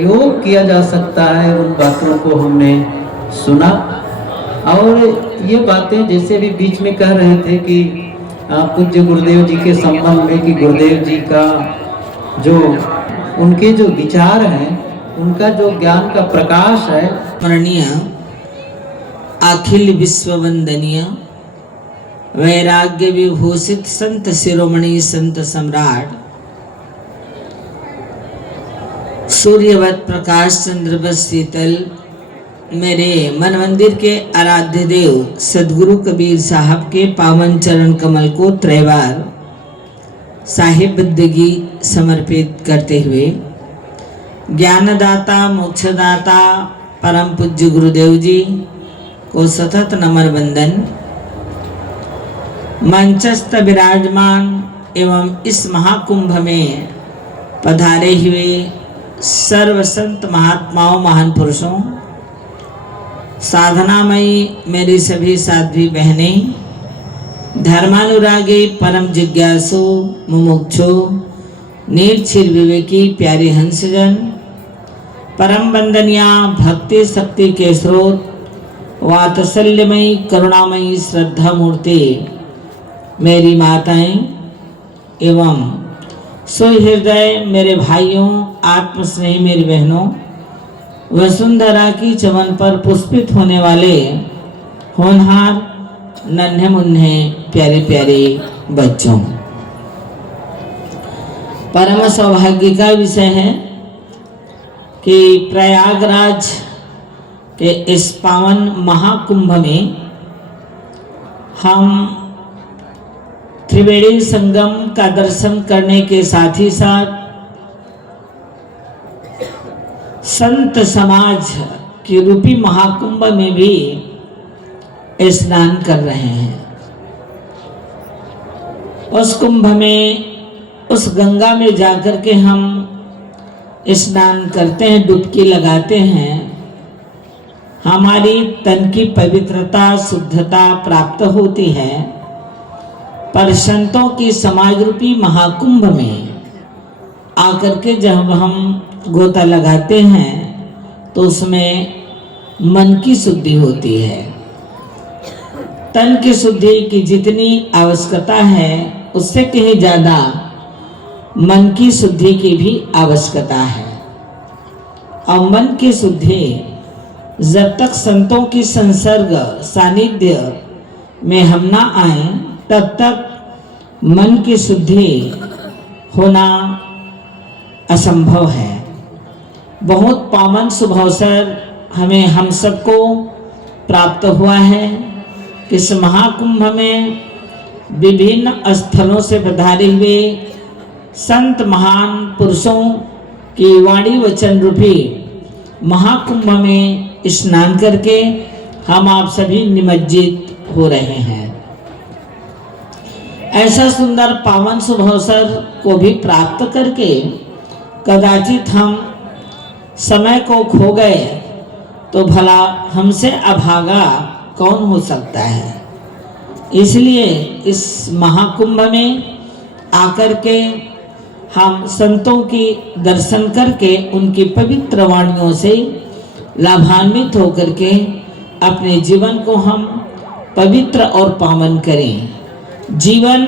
प्रयोग किया जा सकता है, उन बातों को हमने सुना। और ये बातें जैसे भी बीच में कह रहे थे कि पूज्य गुरुदेव जी के संबंध में, कि गुरुदेव जी का जो उनके जो विचार हैं, उनका जो ज्ञान का प्रकाश है, स्मरणीय, अखिल विश्व वंदनीय, वैराग्य विभूषित संत शिरोमणि संत सम्राट सूर्यवत प्रकाश चंद्रवत शीतल मेरे मन मंदिर के आराध्य देव सदगुरु कबीर साहब के पावन चरण कमल को त्रैवार साहिब बंदगी समर्पित करते हुए ज्ञानदाता मोक्षदाता परम पूज्य गुरुदेव जी को सतत नमन वंदन। मंचस्थ विराजमान एवं इस महाकुंभ में पधारे हुए सर्व संत महात्माओं महान पुरुषों, साधनामयी मेरी सभी साध्वी बहनें, धर्मानुरागी परम जिज्ञासु मुमुक्षु निर्छिर विवेकी प्यारे हंसजन, परम वंदनिया भक्ति शक्ति के स्रोत वात्सल्यमयी करुणामयी श्रद्धा मूर्ति मेरी माताएं एवं सुहृदय मेरे भाइयों, आत्मस्नेही मेरी बहनों, वसुंधरा की चमन पर पुष्पित होने वाले होनहार नन्हे मुन्ने प्यारे प्यारे बच्चों, परम सौभाग्य का विषय है कि प्रयागराज के इस पावन महाकुंभ में हम त्रिवेणी संगम का दर्शन करने के साथ ही साथ संत समाज के रूपी महाकुंभ में भी स्नान कर रहे हैं। उस कुंभ में, उस गंगा में जाकर के हम स्नान करते हैं, डुबकी लगाते हैं, हमारी तन की पवित्रता शुद्धता प्राप्त होती है। पर संतों की समाज रूपी महाकुंभ में आकर के जब हम गोता लगाते हैं तो उसमें मन की शुद्धि होती है। तन की शुद्धि की जितनी आवश्यकता है उससे कहीं ज़्यादा मन की शुद्धि की भी आवश्यकता है। और मन की शुद्धि जब तक संतों की संसर्ग सानिध्य में हम ना आए तब तक मन की शुद्धि होना असंभव है। बहुत पावन शुभ अवसर हमें हम सबको प्राप्त हुआ है। इस महाकुंभ में विभिन्न स्थलों से पधारे हुए संत महान पुरुषों की वाणी वचन रूपी महाकुंभ में स्नान करके हम आप सभी निमज्जित हो रहे हैं। ऐसा सुंदर पावन शुभ अवसर को भी प्राप्त करके कदाचित हम समय को खो गए तो भला हमसे अभागा कौन हो सकता है। इसलिए इस महाकुंभ में आकर के हम संतों की दर्शन करके उनकी पवित्र वाणियों से लाभान्वित होकर के अपने जीवन को हम पवित्र और पावन करें। जीवन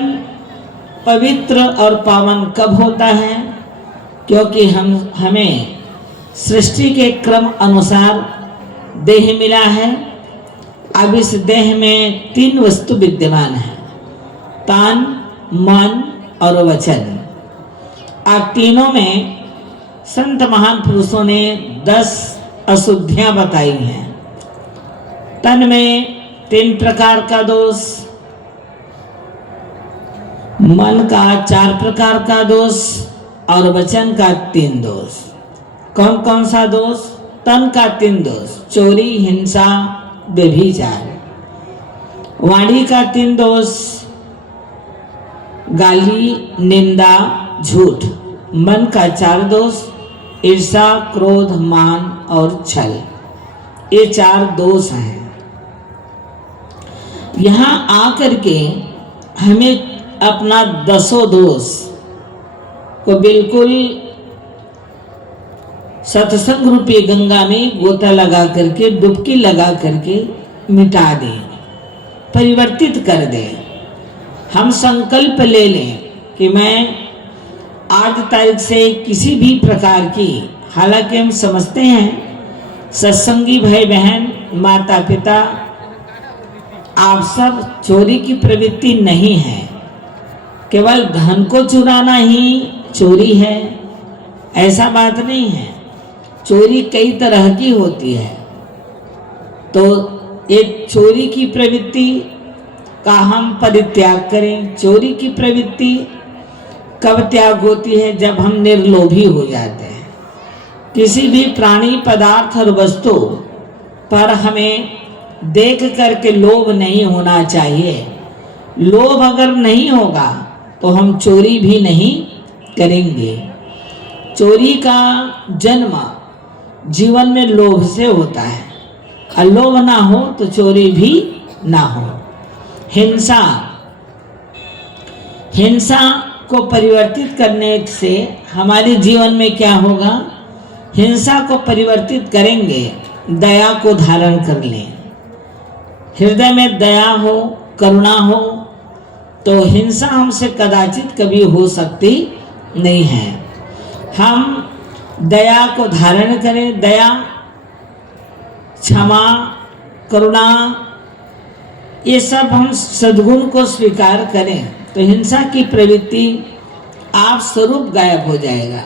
पवित्र और पावन कब होता है? क्योंकि हमें सृष्टि के क्रम अनुसार देह मिला है। अब इस देह में 3 वस्तु विद्यमान है, तन, मन और वचन। अब तीनों में संत महान पुरुषों ने 10 अशुद्धियां बताई हैं। तन में 3 प्रकार का दोष, मन का 4 प्रकार का दोष और वचन का 3 दोष। कौन कौन सा दोष? तन का 3 दोष, चोरी, हिंसा, व्यभिचार। वाणी का 3 दोष, गाली, निंदा, झूठ। मन का 4 दोष, ईर्षा, क्रोध, मान और छल। ये 4 दोष हैं। यहाँ आकर के हमें अपना 10 दोष को बिल्कुल सत्संग रूपी गंगा में गोता लगा करके, डुबकी लगा करके मिटा दें, परिवर्तित कर दें। हम संकल्प ले लें कि मैं आज तारीख से किसी भी प्रकार की, हालांकि हम समझते हैं सत्संगी भाई बहन, माता पिता, आप सब चोरी की प्रवृत्ति नहीं है। केवल धन को चुराना ही चोरी है, ऐसा बात नहीं है। चोरी कई तरह की होती है। तो ये चोरी की प्रवृत्ति का हम परित्याग करें। चोरी की प्रवृत्ति कब त्याग होती है? जब हम निर्लोभी हो जाते हैं। किसी भी प्राणी, पदार्थ और वस्तु पर हमें देख करके लोभ नहीं होना चाहिए। लोभ अगर नहीं होगा तो हम चोरी भी नहीं करेंगे। चोरी का जन्म जीवन में लोभ से होता है, और लोभ ना हो तो चोरी भी ना हो। हिंसा, हिंसा को परिवर्तित करने से हमारे जीवन में क्या होगा? हिंसा को परिवर्तित करेंगे, दया को धारण कर लें। हृदय में दया हो, करुणा हो, तो हिंसा हमसे कदाचित कभी हो सकती नहीं है। हम दया को धारण करें। दया, क्षमा, करुणा, ये सब हम सद्गुण को स्वीकार करें तो हिंसा की प्रवृत्ति आप स्वरूप गायब हो जाएगा।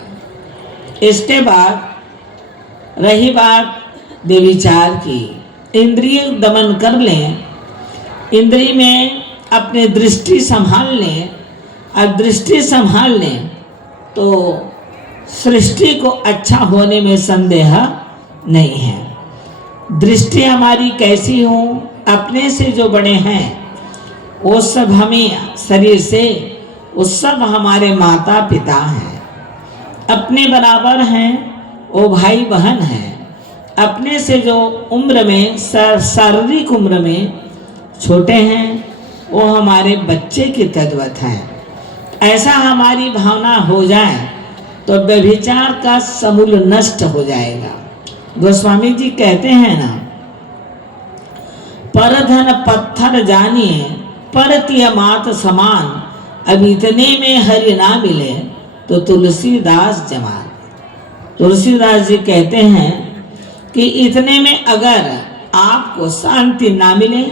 इसके बाद रही बात व्यभिचार की, इंद्रिय दमन कर लें। इंद्रिय में अपने दृष्टि संभाल लें, और दृष्टि संभाल लें तो सृष्टि को अच्छा होने में संदेह नहीं है। दृष्टि हमारी कैसी हो? अपने से जो बड़े हैं वो सब हमें शरीर से, वो सब हमारे माता पिता हैं। अपने बराबर हैं वो भाई बहन हैं। अपने से जो उम्र में, शारीरिक उम्र में छोटे हैं वो हमारे बच्चे की तद्वत हैं। ऐसा हमारी भावना हो जाए तो व्यभिचार का समूल नष्ट हो जाएगा। गोस्वामी जी कहते हैं ना, परधन पत्थर जानिए परतिय मात समान, अब इतने में हरि ना मिले तो तुलसीदास जमान। तुलसीदास जी कहते हैं कि इतने में अगर आपको शांति ना मिले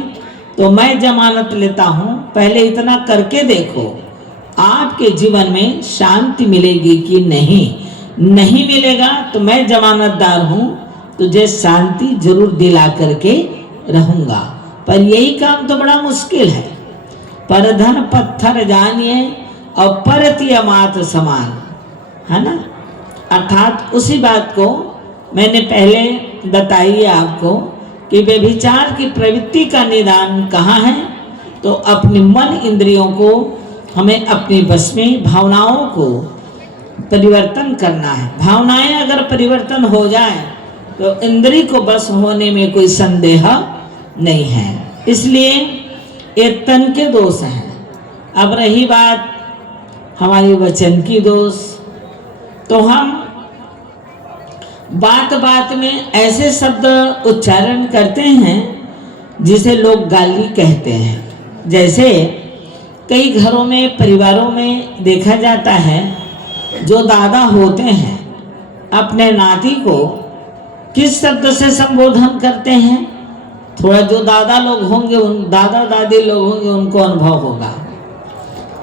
तो मैं जमानत लेता हूँ, पहले इतना करके देखो आपके जीवन में शांति मिलेगी कि नहीं। नहीं मिलेगा तो मैं जमानतदार हूँ, तुझे शांति जरूर दिला करके रहूँगा। पर यही काम तो बड़ा मुश्किल है। परधन पत्थर जानिए और परतिय मात समान, है ना। अर्थात उसी बात को मैंने पहले बताई है आपको कि व्यभिचार की प्रवृत्ति का निदान कहाँ है? तो अपने मन इंद्रियों को हमें अपने बस में, भावनाओं को परिवर्तन करना है। भावनाएं अगर परिवर्तन हो जाए तो इंद्रिय को बस होने में कोई संदेह नहीं है। इसलिए ये तन के दोष हैं। अब रही बात हमारी वचन की दोष, तो हम बात बात में ऐसे शब्द उच्चारण करते हैं जिसे लोग गाली कहते हैं। जैसे कई घरों में, परिवारों में देखा जाता है, जो दादा होते हैं अपने नाती को किस शब्द से संबोधन करते हैं? थोड़ा जो दादा लोग होंगे, उन दादा दादी लोग होंगे, उनको अनुभव होगा।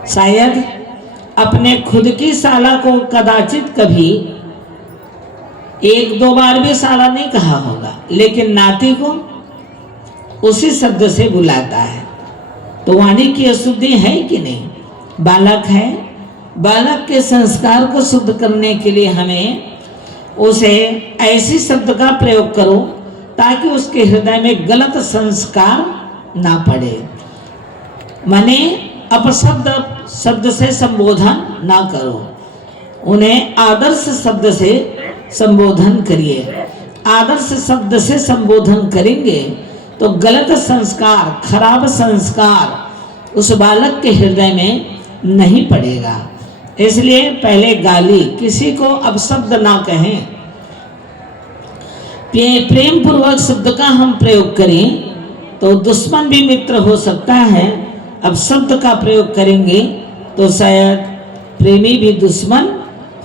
शायद अपने खुद की साला को कदाचित कभी एक दो बार भी साला नहीं कहा होगा, लेकिन नाती को उसी शब्द से बुलाता है। तो वाणी की अशुद्धि है कि नहीं? बालक है, बालक के संस्कार को शुद्ध करने के लिए हमें उसे ऐसी शब्द का प्रयोग करो ताकि उसके हृदय में गलत संस्कार ना पड़े। माने अपशब्द शब्द से संबोधन ना करो, उन्हें आदर्श शब्द से संबोधन करिए। आदर्श शब्द से संबोधन करेंगे तो गलत संस्कार, खराब संस्कार उस बालक के हृदय में नहीं पड़ेगा। इसलिए पहले गाली, किसी को अपशब्द ना कहें, प्रेम पूर्वक शब्द का हम प्रयोग करें तो दुश्मन भी मित्र हो सकता है। अब शब्द का प्रयोग करेंगे तो शायद प्रेमी भी दुश्मन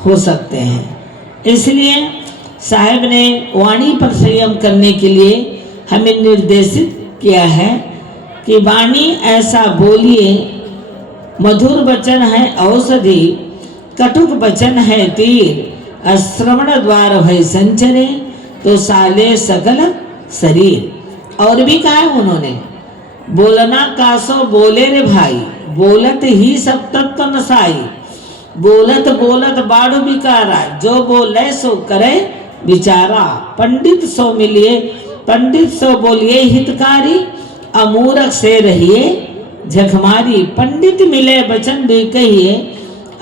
हो सकते हैं। इसलिए साहब ने वाणी पर संयम करने के लिए हमें निर्देशित किया है कि वाणी ऐसा बोलिए, मधुर वचन है औषधि, कटुक वचन है तीर, श्रवण द्वार भय संचरे तो साले सकल शरीर। और भी कहा है उन्होंने, बोलना कासो बोले रे भाई, बोलत ही सब तत्व नसाई, बोलत बोलत बाड़ू बिकारा, जो बोले सो करे बिचारा, पंडित सो मिलिए, पंडित सो बोलिए हितकारी, अमूरख से रहिए झखमारी। पंडित मिले वचन भी कहिए,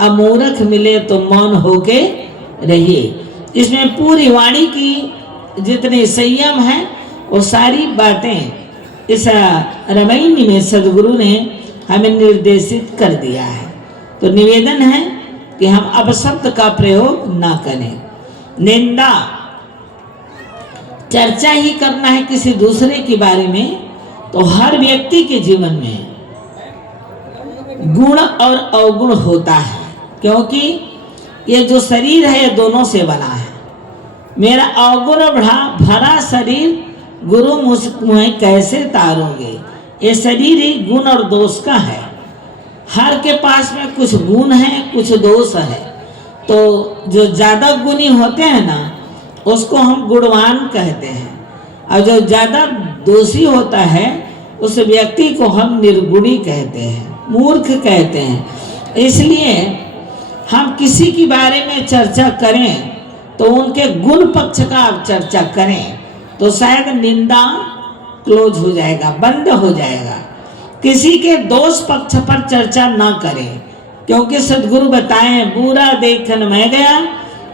अमूरख मिले तो मौन होके रहिए। इसमें पूरी वाणी की जितने संयम है वो सारी बातें इस रामायण में सदगुरु ने हमें निर्देशित कर दिया है। तो निवेदन है कि हम अपशब्द का प्रयोग ना करें। निंदा, चर्चा ही करना है किसी दूसरे के बारे में, तो हर व्यक्ति के जीवन में गुण और अवगुण होता है, क्योंकि ये जो शरीर है ये दोनों से बना है। मेरा अवगुण भरा शरीर गुरु मुझे कैसे तारोगे, ये शरीर ही गुण और दोष का है। हर के पास में कुछ गुण है कुछ दोष है, तो जो ज्यादा गुणी होते हैं ना उसको हम गुणवान कहते हैं, और जो ज्यादा दोषी होता है उस व्यक्ति को हम निर्गुणी कहते हैं, मूर्ख कहते हैं। इसलिए हम किसी के बारे में चर्चा करें तो उनके गुण पक्ष का आप चर्चा करें तो शायद निंदा क्लोज हो जाएगा, बंद हो जाएगा। किसी के दोष पक्ष पर चर्चा ना करें, क्योंकि सदगुरु बताएं, बुरा देखन मैं गया,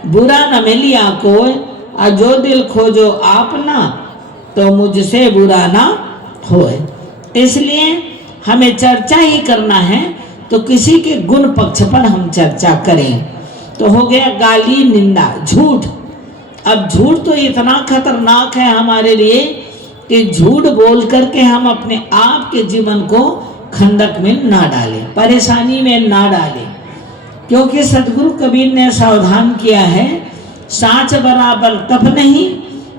बुरा न मिलिया कोई, और जो दिल खोजो आप ना तो मुझसे बुरा ना होए। इसलिए हमें चर्चा ही करना है तो किसी के गुण पक्ष पर हम चर्चा करें। तो हो गया गाली, निंदा, झूठ। अब झूठ तो इतना खतरनाक है हमारे लिए कि झूठ बोल करके हम अपने आप के जीवन को खंडक में ना डालें, परेशानी में ना डालें, क्योंकि सदगुरु कबीर ने सावधान किया है, साच बराबर तप नहीं,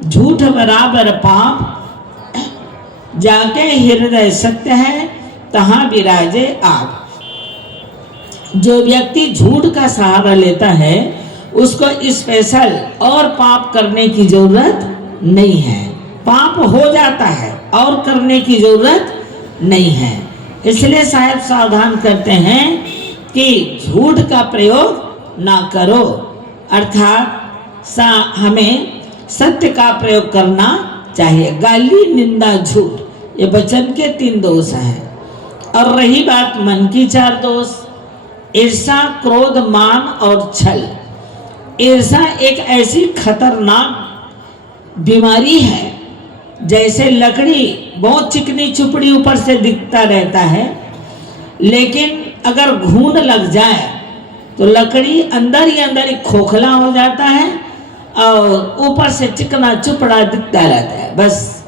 झूठ बराबर पाप, जाके हृदय सत्य है तहां विराजे आप। जो व्यक्ति झूठ का सहारा लेता है उसको स्पेशल और पाप करने की जरूरत नहीं है, पाप हो जाता है और करने की जरूरत नहीं है। इसलिए साहब सावधान करते हैं कि झूठ का प्रयोग ना करो, अर्थात हमें सत्य का प्रयोग करना चाहिए। गाली, निंदा, झूठ, ये वचन के 3 दोष हैं। और रही बात मन की 4 दोष, ईर्षा, क्रोध, मान और छल। ईर्षा एक ऐसी खतरनाक बीमारी है, जैसे लकड़ी बहुत चिकनी चुपड़ी ऊपर से दिखता रहता है, लेकिन अगर घून लग जाए तो लकड़ी अंदर ही खोखला हो जाता है और ऊपर से चिकना चुपड़ा दिखता रहता है। बस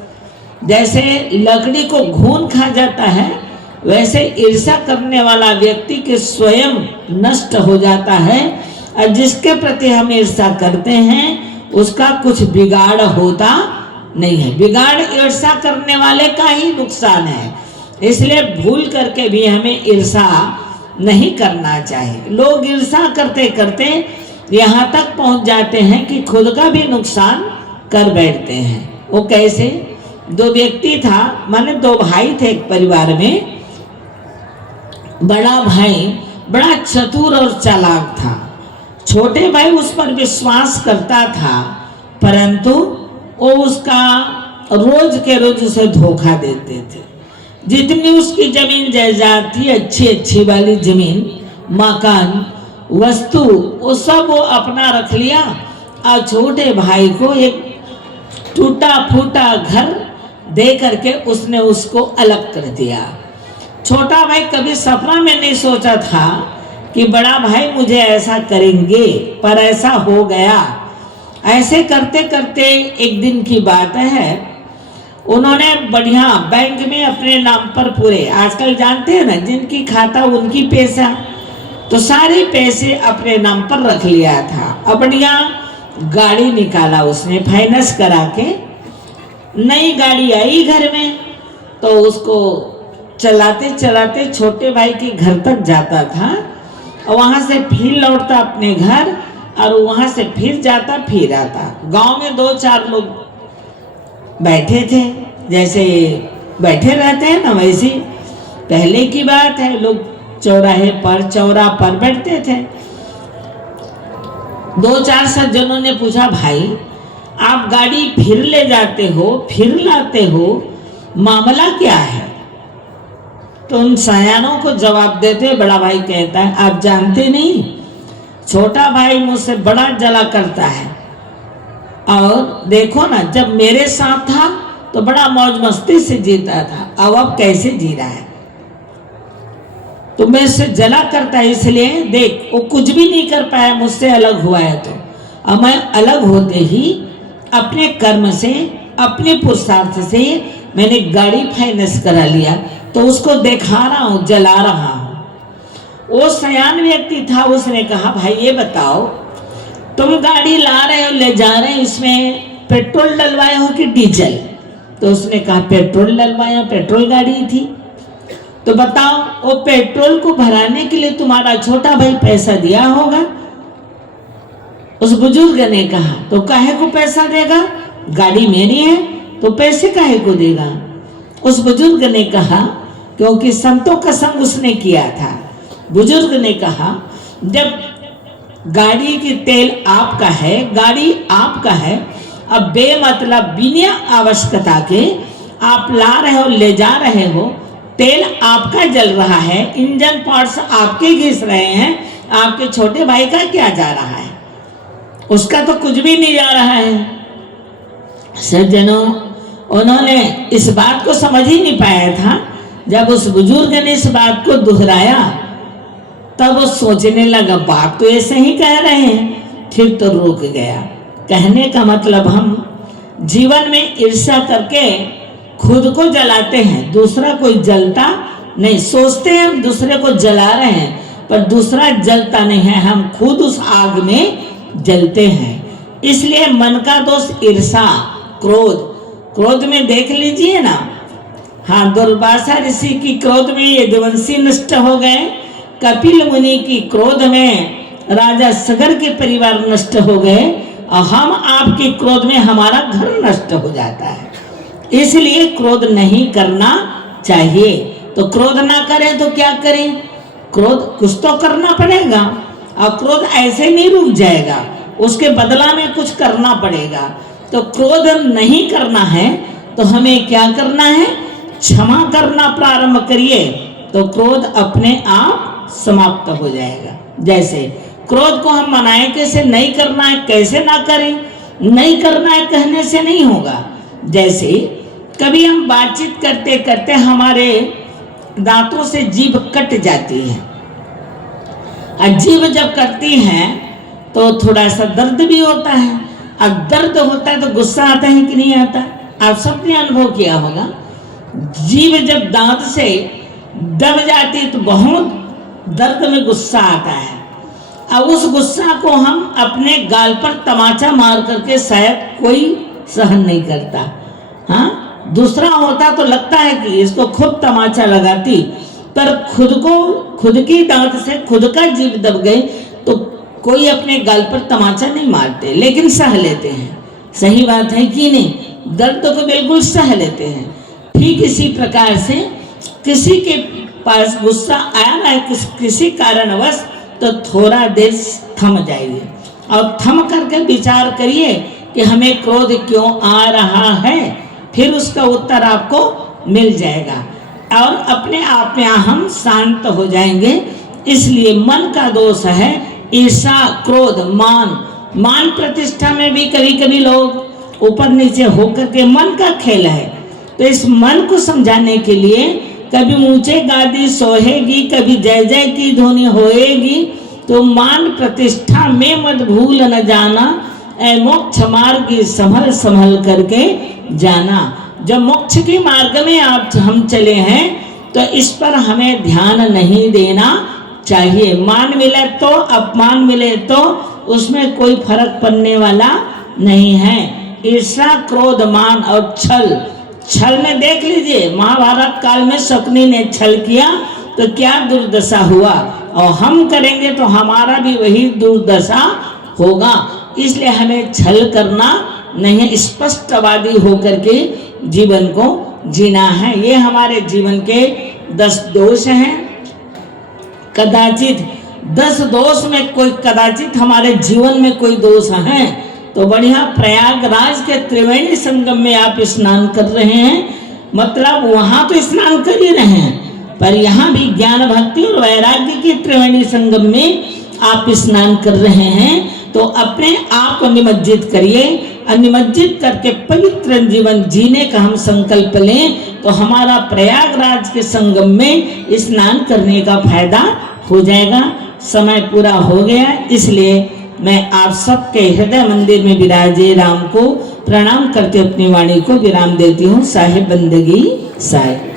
जैसे लकड़ी को घून खा जाता है, वैसे ईर्षा करने वाला व्यक्ति के स्वयं नष्ट हो जाता है, और जिसके प्रति हम ईर्षा करते हैं उसका कुछ बिगाड़ होता नहीं है। बिगाड़ ईर्षा करने वाले का ही नुकसान है। इसलिए भूल करके भी हमें ईर्षा नहीं करना चाहिए। लोग ईर्षा करते करते यहाँ तक पहुँच जाते हैं कि खुद का भी नुकसान कर बैठते हैं। वो कैसे? 2 व्यक्ति था, माने 2 भाई थे एक परिवार में। बड़ा भाई बड़ा चतुर और चालाक था, छोटे भाई उस पर विश्वास करता था, परंतु वो उसका रोज के रोज उसे धोखा देते थे। जितनी उसकी जमीन जायदाद थी, अच्छी अच्छी वाली जमीन, मकान, वस्तु, वो सब वो अपना रख लिया, और छोटे भाई को एक टूटा फूटा घर दे करके उसने उसको अलग कर दिया। छोटा भाई कभी सपना में नहीं सोचा था कि बड़ा भाई मुझे ऐसा करेंगे, पर ऐसा हो गया। ऐसे करते करते एक दिन की बात है, उन्होंने बढ़िया बैंक में अपने नाम पर पूरे, आजकल जानते हैं ना जिनकी खाता उनकी पैसा, तो सारे पैसे अपने नाम पर रख लिया था। अब बढ़िया गाड़ी निकाला उसने फाइनेंस करा के, नई गाड़ी आई घर में, तो उसको चलाते चलाते छोटे भाई के घर तक जाता था और वहां से फिर लौटता अपने घर और वहां से फिर जाता फिर आता। गांव में 2-4 लोग बैठे थे, जैसे बैठे रहते हैं ना वैसे पहले की बात है, लोग चौराहे पर चौरा पर बैठते थे। 2-4 सज्जनों ने पूछा, भाई आप गाड़ी फिर ले जाते हो फिर लाते हो, मामला क्या है? तो उन सयानों को जवाब देते बड़ा भाई कहता है, आप जानते नहीं, छोटा भाई मुझसे बड़ा जला करता है, और देखो ना जब मेरे साथ था तो बड़ा मौज मस्ती से जीता था, अब कैसे जी रहा है, तो मैं इससे जला करता है, इसलिए देख वो कुछ भी नहीं कर पाया मुझसे अलग हुआ है, तो अब मैं अलग होते ही अपने कर्म से अपने पुरुषार्थ से मैंने गाड़ी फाइनेंस करा लिया, तो उसको दिखा रहा हूँ, जला रहा हूँ। वो सयान व्यक्ति था, उसने कहा भाई ये बताओ तुम गाड़ी ला रहे हो ले जा रहे हो, इसमें पेट्रोल डलवाए हो कि डीजल? तो उसने कहा पेट्रोल डलवाया, पेट्रोल गाड़ी थी। तो बताओ वो पेट्रोल को भराने के लिए तुम्हारा छोटा भाई पैसा दिया होगा? उस बुजुर्ग ने कहा तो काहे को पैसा देगा, गाड़ी मेरी है तो पैसे काहे को देगा? उस बुजुर्ग ने कहा क्योंकि संतों का संग उसने किया था। बुजुर्ग ने कहा जब गाड़ी की तेल आपका है, गाड़ी आपका है, अब बेमतलब बिना आवश्यकता के आप ला रहे हो ले जा रहे हो, तेल आपका जल रहा है, इंजन पार्ट्स आपके घिस रहे हैं, आपके छोटे भाई का क्या जा रहा है? उसका तो कुछ भी नहीं जा रहा है। सज्जनों, उन्होंने इस बात को समझ ही नहीं पाया था। जब उस बुजुर्ग ने इस बात को दोहराया तब वो सोचने लगा बात तो ऐसे ही कह रहे हैं, फिर तो रुक गया। कहने का मतलब हम जीवन में ईर्ष्या करके खुद को जलाते हैं, दूसरा कोई जलता नहीं। सोचते हैं हम दूसरे को जला रहे हैं पर दूसरा जलता नहीं है, हम खुद उस आग में जलते हैं। इसलिए मन का दोष ईर्ष्या, क्रोध। क्रोध में देख लीजिए ना, हाँ दुर्वासा ऋषि की क्रोध में यदुवंशी नष्ट हो गए, कपिल मुनि की क्रोध में राजा सगर के परिवार नष्ट हो गए, और हम आपके क्रोध में हमारा घर नष्ट हो जाता है। इसलिए क्रोध नहीं करना चाहिए। तो क्रोध ना करें तो क्या करें? क्रोध कुछ तो करना पड़ेगा, और क्रोध ऐसे नहीं रुक जाएगा, उसके बदला में कुछ करना पड़ेगा। तो क्रोध नहीं करना है तो हमें क्या करना है? क्षमा करना प्रारंभ करिए, तो क्रोध अपने आप समाप्त हो जाएगा। जैसे क्रोध को हम मनाएं कैसे, नहीं करना है कैसे ना करें, नहीं करना है कहने से नहीं होगा। जैसे कभी हम बातचीत करते करते हमारे दांतों से जीभ कट जाती है, और जीभ जब कटती है तो थोड़ा सा दर्द भी होता है, और दर्द होता है तो गुस्सा आता है कि नहीं आता? आप सबने अनुभव किया होगा। जीभ जब दांत से दब जाती है तो बहुत दर्द में गुस्सा आता है, और उस गुस्सा को हम अपने गाल पर तमाचा मार करके शायद कोई सहन नहीं करता। हाँ, दूसरा होता तो लगता है कि इसको खुद तमाचा लगाती, पर खुद की दांत से खुद का जीभ दब गए तो कोई अपने गाल पर तमाचा नहीं मारते, लेकिन सह लेते हैं। सही बात है कि नहीं? दर्द को बिल्कुल सह लेते हैं। ठीक इसी प्रकार से किसी के पास गुस्सा आया ना है किसी कारणवश, तो थोड़ा देर थम जाइए और थम करके विचार करिए कि हमें क्रोध क्यों आ रहा है, फिर उसका उत्तर आपको मिल जाएगा और अपने आप में हम शांत हो जाएंगे। इसलिए मन का दोष है ईर्ष्या, क्रोध, मान प्रतिष्ठा में भी कभी कभी लोग ऊपर नीचे होकर के मन का खेल है। तो इस मन को समझाने के लिए कभी ऊंचे गादी सोहेगी, कभी जय जय की ध्वनि होएगी, तो मान प्रतिष्ठा में मत भूल न जाना, ए मोक्ष मार्ग संभल संभल करके जाना। जब मोक्ष के मार्ग में हम चले हैं तो इस पर हमें ध्यान नहीं देना चाहिए। मान मिले तो अपमान मिले तो उसमें कोई फर्क पड़ने वाला नहीं है। ईर्ष्या, क्रोध, मान और छल में देख लीजिए, महाभारत काल में शकुनी ने छल किया तो क्या दुर्दशा हुआ, और हम करेंगे तो हमारा भी वही दुर्दशा होगा। इसलिए हमें छल करना नहीं, स्पष्टवादी होकर के जीवन को जीना है। ये हमारे जीवन के 10 दोष हैं। कदाचित 10 दोष में कोई कदाचित हमारे जीवन में कोई दोष है तो बढ़िया प्रयागराज के त्रिवेणी संगम में आप स्नान कर रहे हैं, मतलब वहां तो स्नान कर ही रहे हैं, पर यहाँ भी ज्ञान भक्ति और वैराग्य के त्रिवेणी संगम में आप स्नान कर रहे हैं। तो अपने आप को निमज्जित करिए, और निमज्जित करके पवित्र जीवन जीने का हम संकल्प लें तो हमारा प्रयागराज के संगम में स्नान करने का फायदा हो जाएगा। समय पूरा हो गया, इसलिए मैं आप सबके हृदय मंदिर में विराजे राम को प्रणाम करते अपनी वाणी को विराम देती हूँ। साहिब बंदगी साहिब।